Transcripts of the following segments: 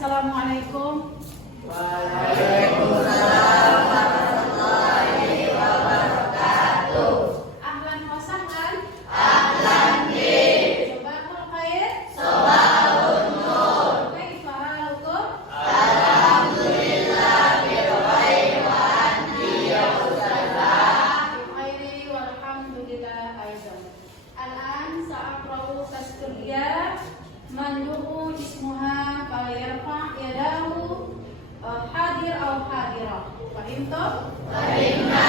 Assalamualaikum. Waalaikumsalam warahmatullahi wabarakatuh. Ahlan wa sahlan. Ahlan bi. Sabahul khair. Sabahun nur. Kaifa halukum? Alhamdulillah bikhair wa anti ya ustazah. Bikhairi walhamdulillah aidan. Al-an sa'aqra'u tasturiyah mandu'u ismuha falyarfa' yadahu hadir au hadirah. Fahimtum? Fahimna.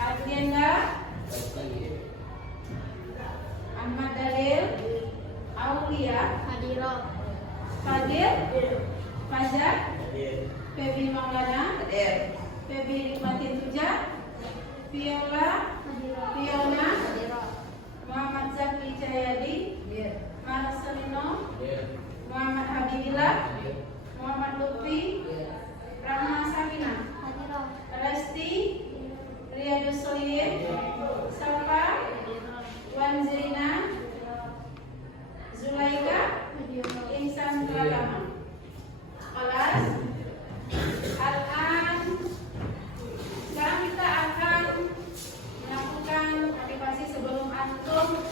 Agenda Ahmad Dalil Aulia Hadirah. Fadir Fajar Febi Maulana Febi Nikmatin Tuja Viola Fiona Muhammad Zaki Jayadi Marcelino Muhammad Habibillah Muhammad Lutfi Rahma Sabina Hadirah. Resti Riyadus Solihin Safa Wanzirina Zulaika Insan Pradama. Kelas Al-an sekarang kita akan melakukan aktivasi sebelum antum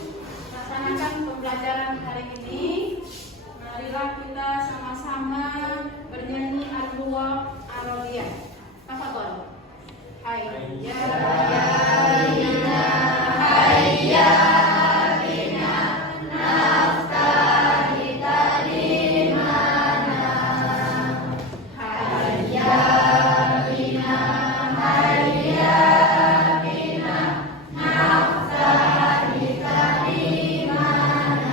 melaksanakan pembelajaran hari ini. Marilah kita sama-sama bernyanyi al-luwah ar-radiyah. Tafadhol. Hayya bina hayya bina naftali kalimana hayya bina hayya bina naftali kalimana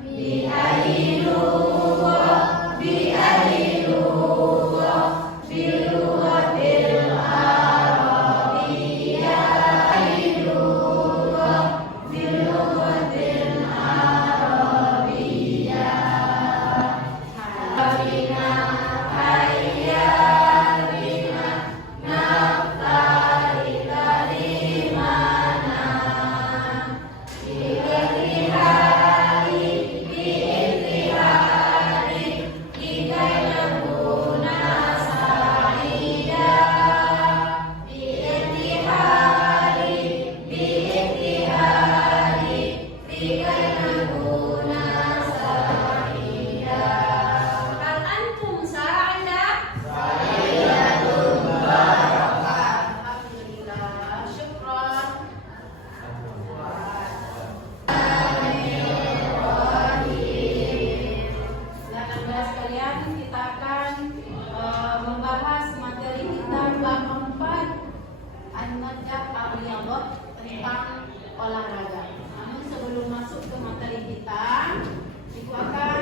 bi ailuwa bi ailuwa biluwatil arabiyah ailuwa biluwatil arabiyah habina hayya bina naftali kalimana biihtihari biihtihari dikainakuna sa'ida biihtihari biihtihari dikainakuna sa'ida. Hal antum sa'ada? Alhamdulillah, syukran. Dan anda sekalian, kita akan membahas materi kita bab 4 An-Nadah Ar-Riyadhah tentang olahraga. Namun sebelum masuk ke materi kita, Ibu akan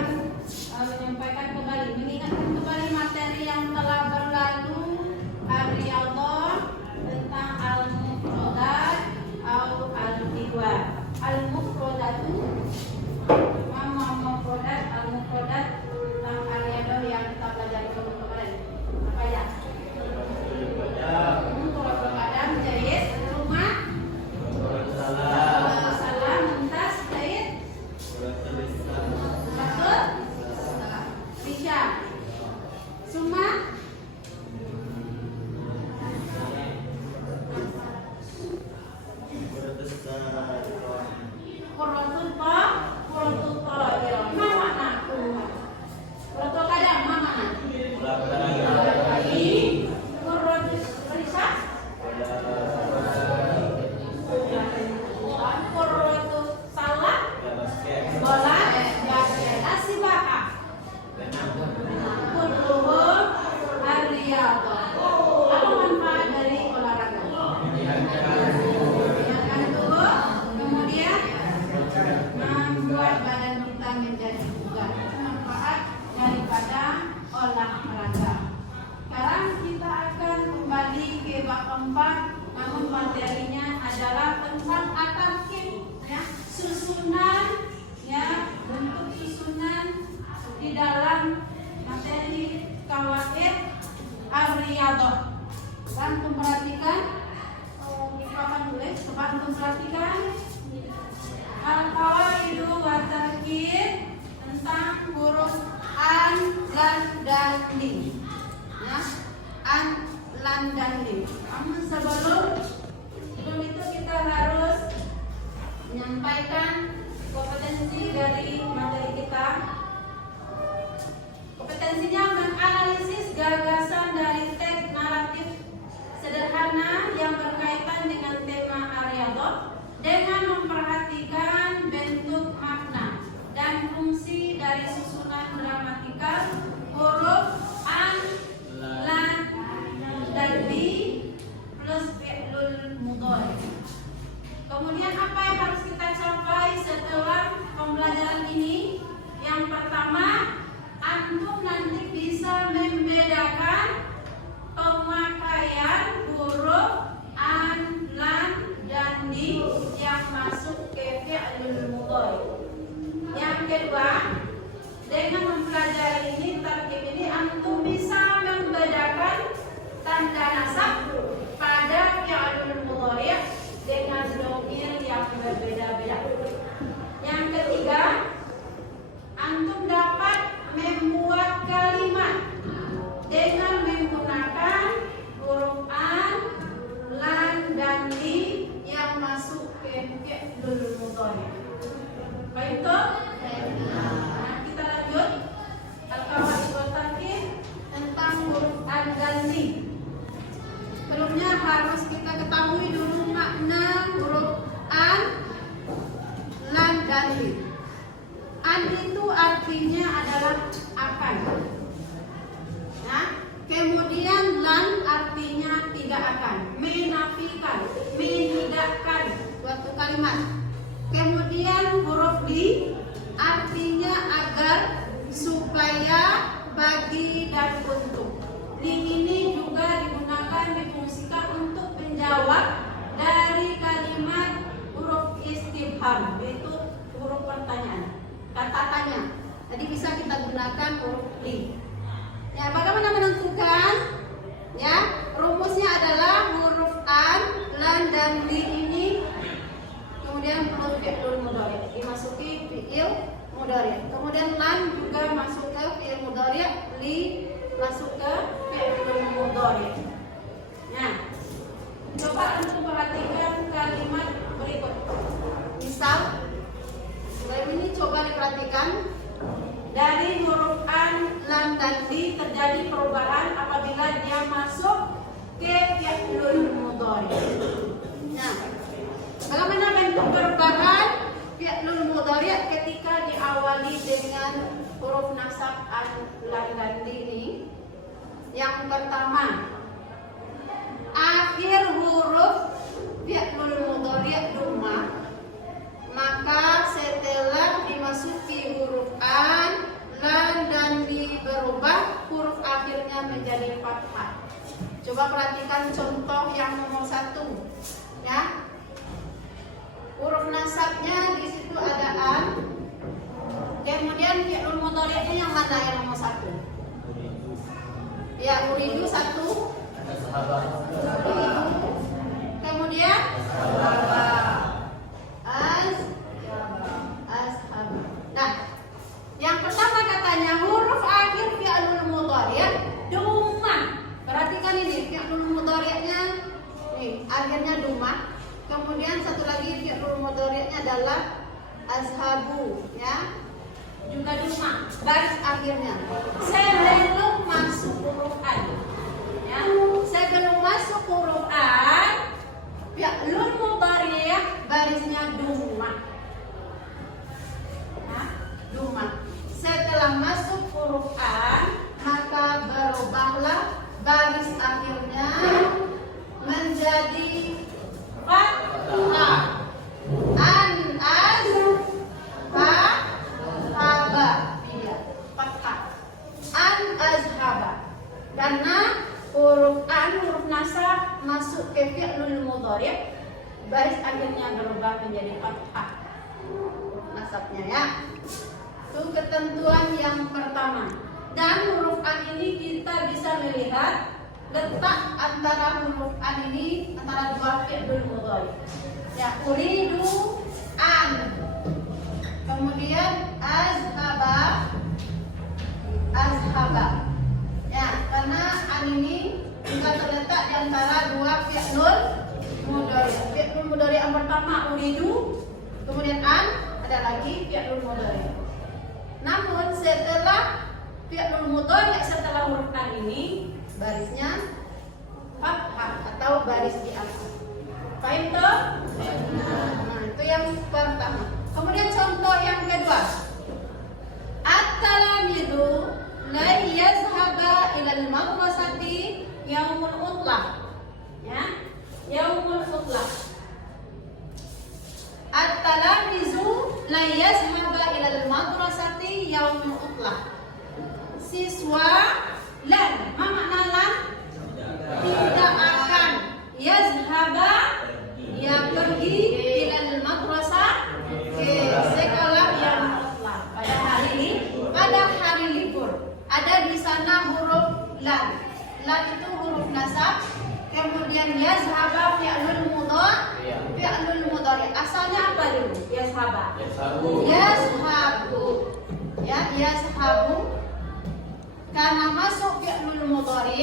menyampaikan kembali, mengingatkan kembali materi yang telah berlalu Ar-Riyadhah tentang al-mufradat atau al-tiwat. Al-mufradatu Mama mufradat, al-mufradat tentang Ar-Riyadhah yang kita pelajari kemarin. Apa ya? Turatul qadam, jahit, rumah, salam, muntas, jahit, maksud, bisa, summa, qurratul qa, qurratul qadam. Ma makna qurrat? Qurratul qadam, ma makna? Qurratul risah, qurratul salah, bola, basket, asibah. Kulluhum ar-riyadhah. Apa manfaat dari olahraga? Menyehatkan tubuh, kemudian membuat badan kita menjadi bugar. Itu manfaat daripada olahraga. Sekarang kita akan kembali ke bab 4, namun materinya adalah tentang at-tarkib, ya, susunan, ya, bentuk susunan di dalam materi qawaid ar-riyadhah. Antum perhatikan, coba antum perhatikan al-qawaidu wa sederhana yang berkaitan dengan tema Ar-Riyadhah dengan memperhatikan bentuk makna dan fungsi dari susunan gramatikal huruf an, lan, dan di plus fi'lul mudhari. Kemudian apa yang harus kita capai setelah pembelajaran ini? Yang pertama, antum nanti bisa membedakan pemakaian huruf an, lan, dan di yang masuk ke fi'lul mudhari. Yang kedua, dengan mempelajari ini, tarkib ini, antum bisa membedakan tanda nasab pada fi'lul mudhari dengan dhamir yang berbeda-beda. Yang ketiga, antum dapat membuat kalimat dengan menggunakan huruf an, lan, dan di yang masuk ke fi'lul mudhari. Baik toh? Nah, kita lanjut al-qawaid wa tarkib tentang huruf an dan di. Sebelumnya harus kita ketahui dulu makna huruf an, lan, dan di. An itu artinya adalah akan. Nah, kemudian lan artinya tidak akan, menafikan, menidakkan suatu kalimat. Kemudian huruf di artinya agar, supaya, bagi, dan untuk. Di ini juga digunakan, difungsikan untuk menjawab dari kalimat huruf istifham, yaitu huruf pertanyaan, kata tanya. Jadi bisa kita gunakan huruf di. Ya, bagaimana menentukan? Ya, rumusnya adalah huruf an, lan, dan di ini kemudian plus fi'il mudhari dimasuki fi'il mudhari. Kemudian lan juga masuk ke fi'il mudhari, li masuk ke fi'il mudhari. Nah, coba untuk perhatikan kalimat berikut. Misal, ini coba diperhatikan. Dari huruf an, lan, dan di terjadi perubahan apabila dia masuk ke fi'il mudhari. Nah, bagaimana bentuk perubahan fi'il mudhari ketika diawali dengan huruf nasab an, lan, dan di ini? Yang pertama, akhir huruf fi'il mudhari dhammah, maka setelah dimasuki huruf an, lan, dan di berubah huruf akhirnya menjadi fathah. Coba perhatikan contoh yang nomor 1, ya. Huruf nasabnya di situ ada an. Kemudian fi'il mudhari'nya yang mana yang nomor 1? Ya, uridu 1. Uridu. Kemudian ashab. Nah, yang pertama katanya huruf akhir fi'il mudhari' dhammah. Perhatikan ini fi'il mudhari'nya nih, akhirnya dhammah. Kemudian satu lagi fi'il mudhari'nya adalah ashabu, ya. Juga dhammah, baris akhirnya. Sebelum masuk huruf an. Ya, sebelum masuk huruf an, fi'il mudhari' barisnya dhammah. Nah, dhammah. Setelah masuk huruf an, maka berubahlah baris akhirnya menjadi fathah. An, az, fa, haba, iya, fathah. An, azhaba. Karena huruf an, huruf nasab masuk ke fi'il mudhari', baris akhirnya berubah menjadi fathah. Nasabnya, ya. Itu ketentuan yang pertama. Dan huruf an ini kita bisa melihat letak antara huruf an ini antara dua fi'il mudhari'. Ya, uridu an. Kemudian azhaba, azhaba. Ya, karena an ini juga terletak di antara dua fi'il mudhari'. Fi'il mudhari' yang pertama uridu, kemudian an, ada lagi fi'il mudhari'. Namun setelah fi'il mudhari' setelah huruf an ini barisnya fathah atau baris di atas. Paham tuh? Nah, itu yang pertama. Kemudian contoh yang kedua. At-talamidu la yazhaba ilal madrasati yaumul utlah. Ya, yaumul utlah. At-talamizu la yazhaba ilal madrasati yaumul utlah. Siswa lan, ma makna lan? Tidak akan. Yazhaba, ya pergi, ilal madrasah, ke sekolah yang utlah. Pada hari libur. Ada di sana huruf lan. Lan itu huruf nasab. Kemudian yazhaba fi'lul mudhari. Asalnya apa dulu? Yazhaba. Yazhabu. Ya, yazhabu. Karena masuk fi'lul mudhari,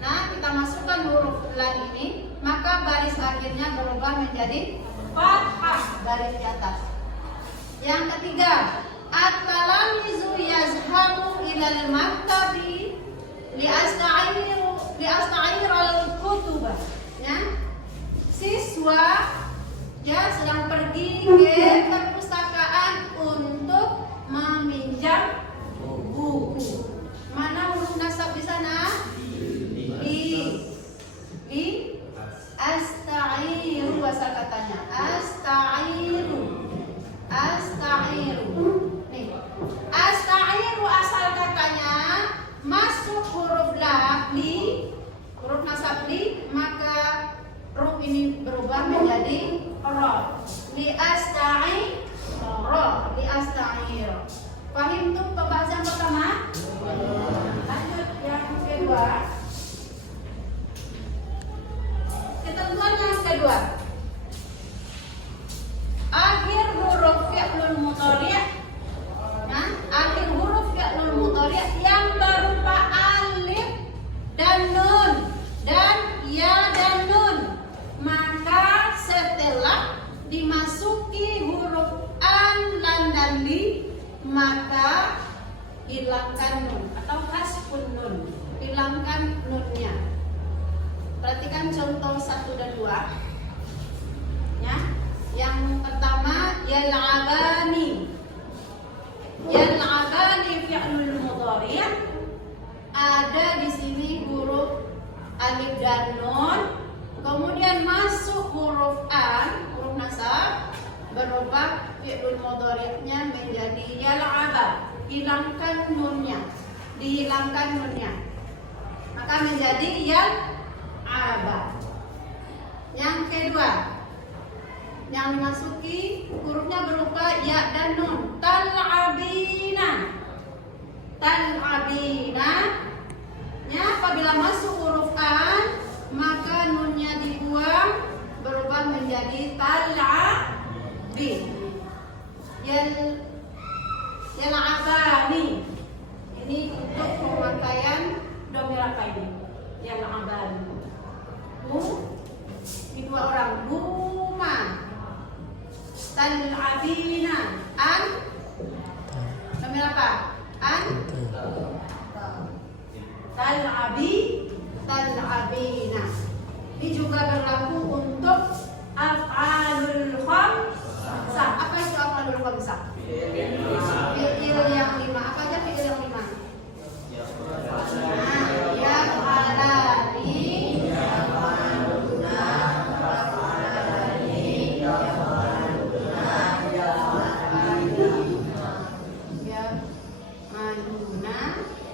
nah kita masukkan huruf lan ini, maka baris akhirnya berubah menjadi fathah baris di atas. Yang ketiga, at-talamizu yazhabu ilal maktabi li'asta'ir al-kutubah. Ya. Siswa ya sedang pergi ke perpustakaan untuk meminjam buku. Mana huruf nasab di sana? Di asta'iru asal katanya. Asta'iru. Nih. Asta'iru asal katanya masuk huruf la li, huruf nasab li, maka huruf ini berubah menjadi ra. Li asta'ir. Paham tuh pembahasan pertama? Lanjut yang kedua. Ketentuan yang kedua. Akhir huruf fi'lul mudhari'. Nah, akhir huruf fi'lul mudhari' yang berupa alif dan nun dan ya dan nun. Maka setelah dimasuki huruf an, lan dan li, maka hilangkan nun atau hasbun nun, hilangkan nunnya. Perhatikan contoh 1 dan 2 ya. Yang pertama yal'abani fi'lul mudhari', ada di sini huruf alif dan nun, kemudian masuk huruf an, huruf nasab, berubah fi'lul mudhari'nya menjadi yal'aba, dihilangkan nunnya, maka menjadi yal'aba. Yang kedua, yang dimasuki hurufnya berupa ya dan nun, tal'abina. Ya, apabila masuk huruf an, maka nunnya dibuang, berubah menjadi tal'abi. Yal'abani. Ini untuk pemakaian dhamir ini. Yal'abani. Ini 2 orang. Huma. Tal'abina. An. Dhamir apa? An. Tal'abina. Ini juga berlaku untuk af'alul khamsah. Apa itu af'alul khamsah? Fi'il yang 5. Apa aja fi'il yang 5? Ya falani, ya faluna, ya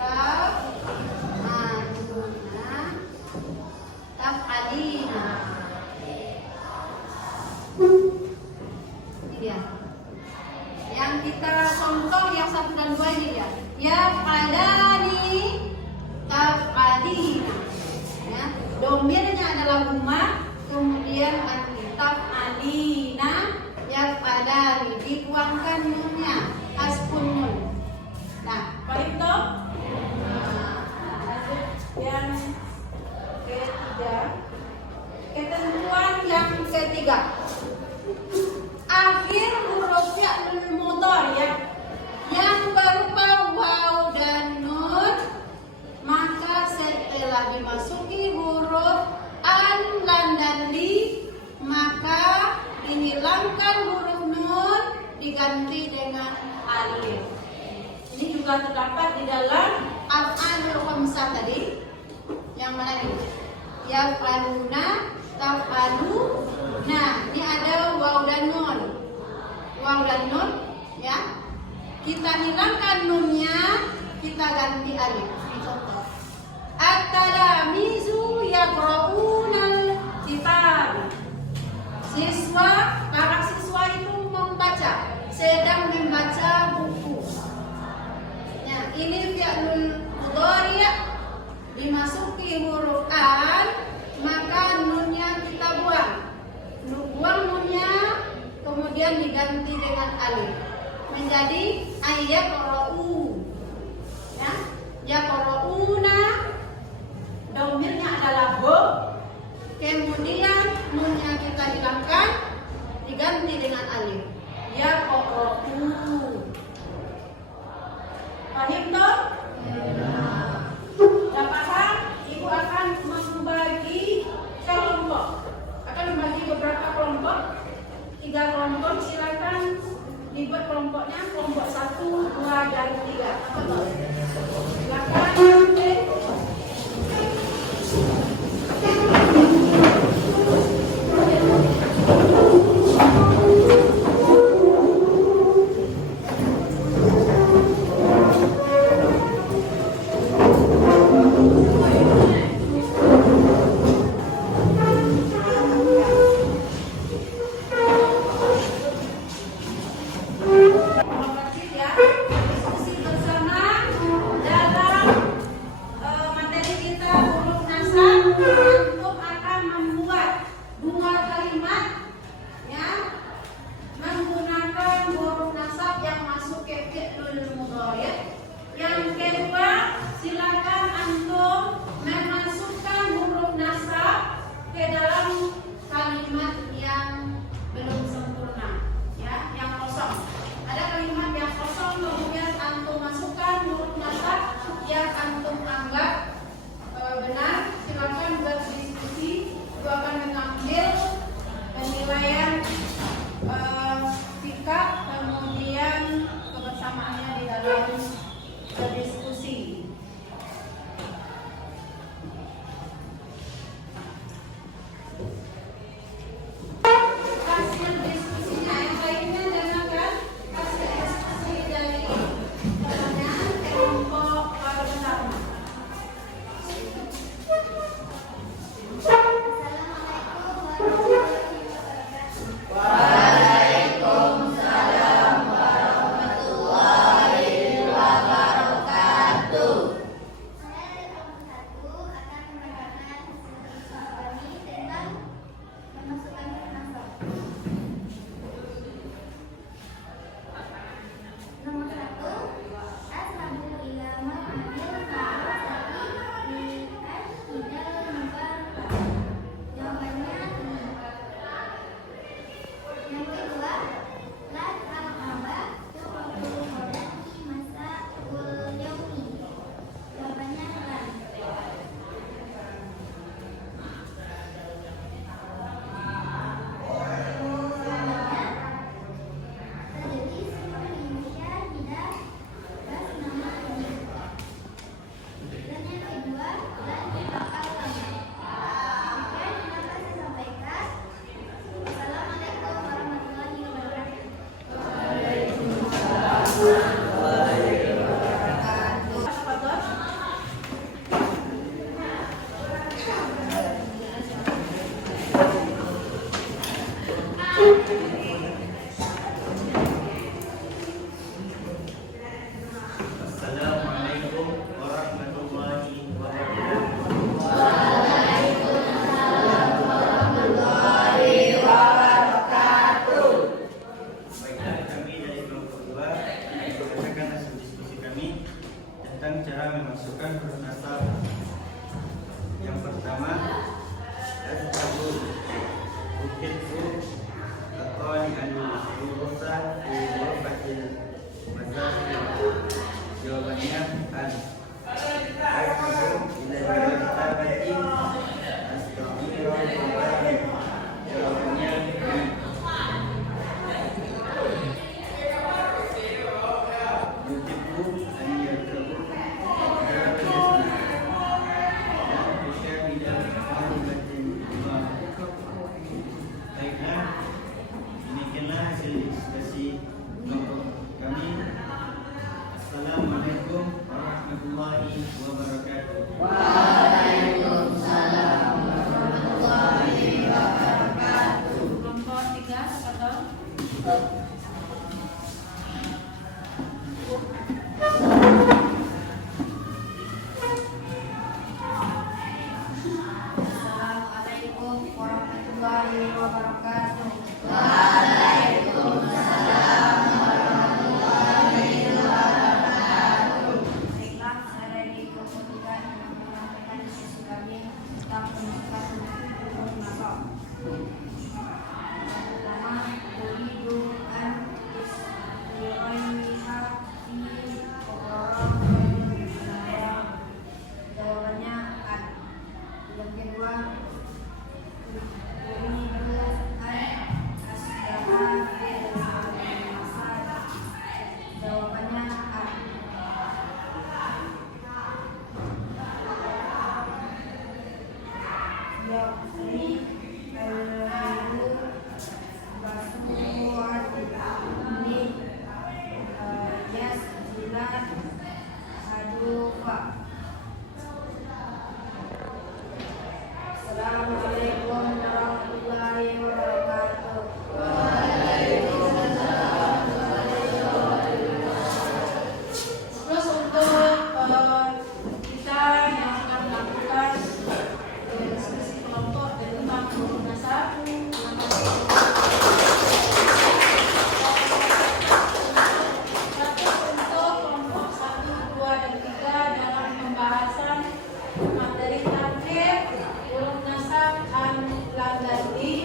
maduna, taf'alina. Ini dia. Yang kita contoh yang 1 dan 2 ini dia. Ya falani, taf'alina. Ya, domirnya adalah huma, kemudian taf'alina, ya falani, dibuangkan nunnya, hasbun nun. Nah, baik toh? Yang ketiga, ketentuan yang ketiga, akhir huruf fi'lul mudhari' yang berupa waw dan nun, maka setelah dimasuki huruf alif. Ini juga terdapat di dalam af'alul khamsah tadi. Yang mana ini? Yaf'aluna, taf'aluna. Ini ada waw dan nun. Waw dan nun, ya. Kita hilangkan nunnya, kita ganti alif. Ini contoh. At-talamizu yaqra'unal kitab. Siswa, para siswa itu membaca, sedang membaca buku. Ya, ini fi'lul mudhari' dimasuki huruf an, maka nunnya kita buang. Buang nunnya, kemudian diganti dengan alif. Menjadi ayyaqra'u. Ya, yaqra'una, domirnya adalah bo. Kemudian nunnya kita hilangkan, diganti dengan alif. Yaqra'u. Paham toh? Sudah paham? Ibu akan membagi kelompok. Akan membagi beberapa kelompok. 3 kelompok. Silakan dibuat kelompoknya. Kelompok 1, 2, dan 3. Silakan. warahmatullahi wabarakatuh. Waalaikumsalam warahmatullahi wabarakatuh. Kelompok 3 atau Assalamualaikum warahmatullahi wabarakatuh. Waalaikumsalam warahmatullahi wabarakatuh. Baiklah, saya di kelompok 3 yang menyampaikan diskusi kami tentang peningkatan hukum nasab. Pertama, uridu an istiraiha fi program wilayah. Jawabannya an. Yang kedua, uridu an asbaha fil masad. Jawabannya an. Yakni al-ilmu basuhat ini yasjilat hadufa. Assalamualaikum warahmatullahi wabarakatuh. terus untuk kita yang akan melakukan diskusi kelompok tentang huruf nasab. Untuk kelompok 1, 2, dan 3 dalam pembahasan materi target huruf nasab al-landadi.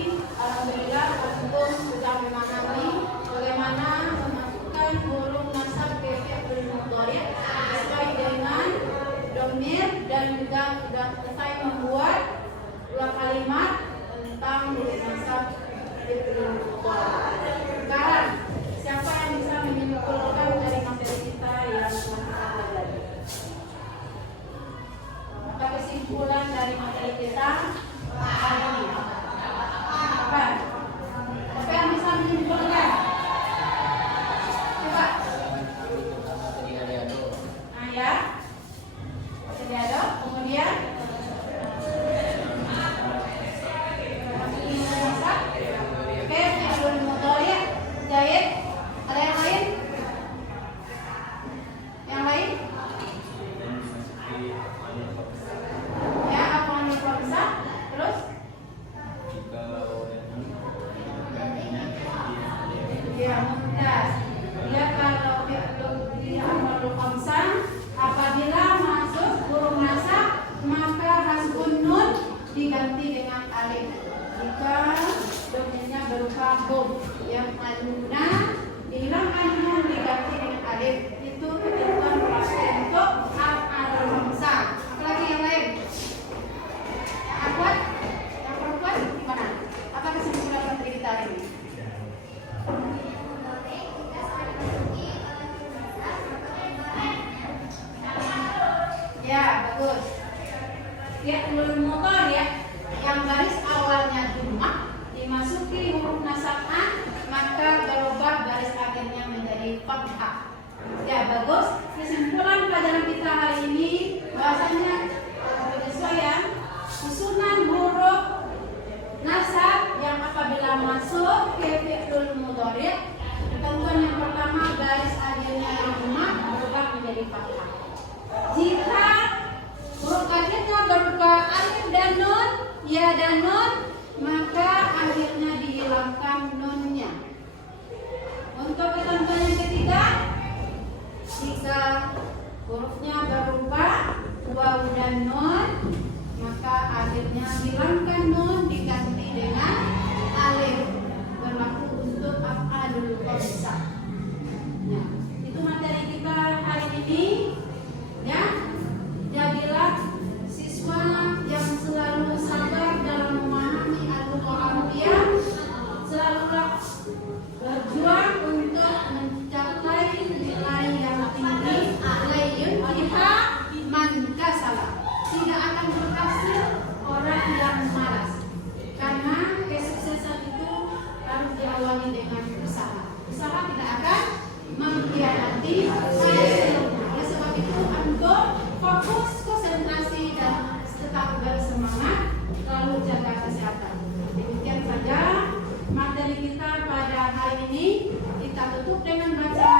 Alhamdulillah antum sudah memahami bagaimana memasukkan huruf nasab ke fi'il mudhari' sesuai dengan dhamir, dan juga sudah selesai membuat 2 kalimat tentang huruf nasab fi'il mudhari'. Sekarang siapa yang bisa menyimpulkan dari materi kita yang telah kita pelajari? Apa kesimpulan dari materi kita hari ini? Apa? Siapa yang bisa menyimpulkan? Coba. Nah ya. Sediado. Kemudian oke, fi'il mudhari'. Jahit. Ada yang lain? Yang lain? Ya, apa yang bisa? Terus? Ya, mumtaz. Ya, kalau fi'il amalu khamsah apabila masuk huruf nasab maka hasbun nun diganti dengan alif. Jika domennya berupa hum, yang aluna dihilangkan nun diganti dengan alif. Itu ketentuan berlaku untuk al khamsah. Apalagi yang lain? Yang kuat? Yang perempuan gimana? Apa kesimpulan materi kita hari ini? Ya, bagus. Fi'il mudhari' yang garis awalnya dhammah dimasuki huruf nasab an, maka berubah garis akhirnya menjadi fathah. Ya, bagus. Kesimpulan pelajaran kita hari ini bahasanya penyesuaian susunan huruf nasab yang apabila masuk ke fi'il mudhari'. Ketentuan yang pertama, garis akhirnya yang dhammah berubah menjadi fathah. Jika huruf akhirnya berupa alif dan nun, ya dan nun, maka akhirnya dihilangkan nunnya. Untuk ketentuan yang ketiga, jika hurufnya berupa waw dan nun, maka akhirnya hilangkan nun diganti dengan alif. Berlaku untuk af'alul khamsah. Ya, itu materi kita hari ini. Ya, jadilah siswa yang selalu sabar dalam memahami Al-Quran Arabiyah, selalulah berjuang untuk mencapai nilai yang tinggi. Layun biha man kasala. Tidak akan berhasil orang yang malas. fokus, konsentrasi, dan tetap bersemangat, lalu jaga kesehatan. Demikian saja materi kita pada hari ini. Kita tutup dengan baca